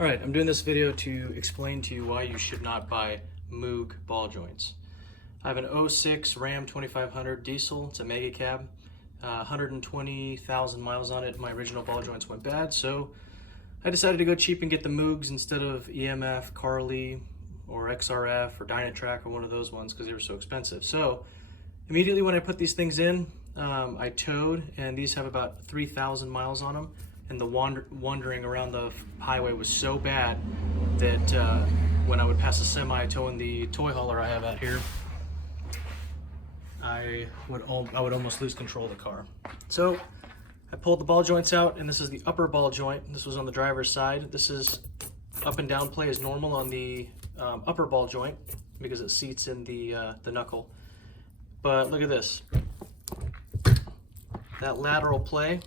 All right, I'm doing this video to explain to you why you should not buy Moog ball joints. I have an 06 Ram 2500 diesel. It's a mega cab, 120,000 miles on it. My original ball joints went bad, so I decided to go cheap and get the Moogs instead of EMF, Carly, or XRF, or Dynatrack, or one of those ones because they were so expensive. So immediately when I put these things in, I towed, and these have about 3,000 miles on them. And the wandering around the highway was so bad that when I would pass a semi towing the toy hauler I have out here, I would almost lose control of the car. So I pulled the ball joints out, and this is the upper ball joint. This was on the driver's side. This is up and down play as normal on the upper ball joint because it seats in the knuckle. But look at this. That lateral play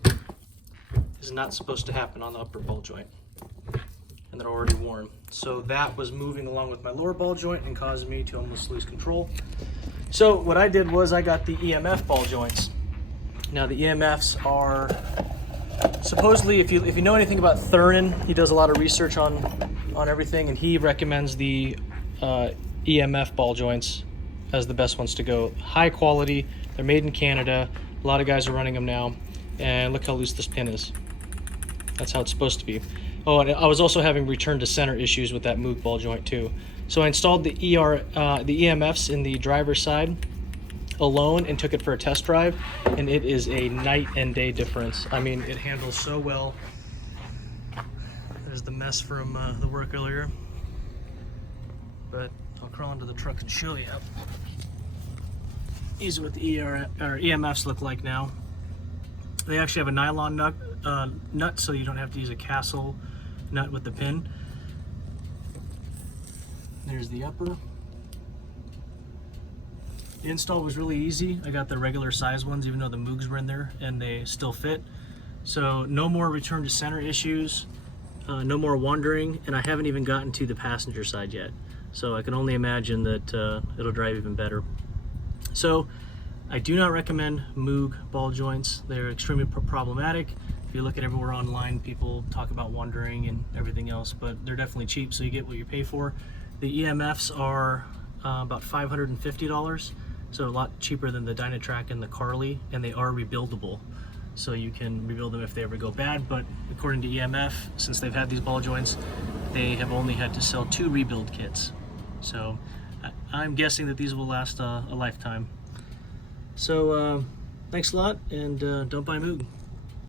is not supposed to happen on the upper ball joint, and they're already worn. So that was moving along with my lower ball joint and caused me to almost lose control. So what I did was I got the EMF ball joints. Now the EMFs are supposedly, if you know anything about Thurin, he does a lot of research on everything, and he recommends the EMF ball joints as the best ones to go. High quality, they're made in Canada. A lot of guys are running them now, and look how loose this pin is. That's how it's supposed to be. Oh, and I was also having return to center issues with that Moog ball joint too. So I installed the EMFs in the driver's side alone and took it for a test drive, and it is a night and day difference. I mean, it handles so well. There's the mess from the work earlier, but I'll crawl into the truck and show you. These are what the EMFs look like now. They actually have a nylon nut, so you don't have to use a castle nut with the pin. There's the upper. The install was really easy. I got the regular size ones, even though the Moogs were in there, and they still fit. So no more return to center issues, no more wandering, and I haven't even gotten to the passenger side yet. So I can only imagine that it'll drive even better. So I do not recommend Moog ball joints. They're extremely problematic. If you look at everywhere online, people talk about wandering and everything else, but they're definitely cheap, so you get what you pay for. The EMFs are about $550, so a lot cheaper than the Dynatrack and the Carly, and they are rebuildable. So you can rebuild them if they ever go bad, but according to EMF, since they've had these ball joints, they have only had to sell 2 rebuild kits. So I'm guessing that these will last a lifetime. So thanks a lot, and don't buy Moog.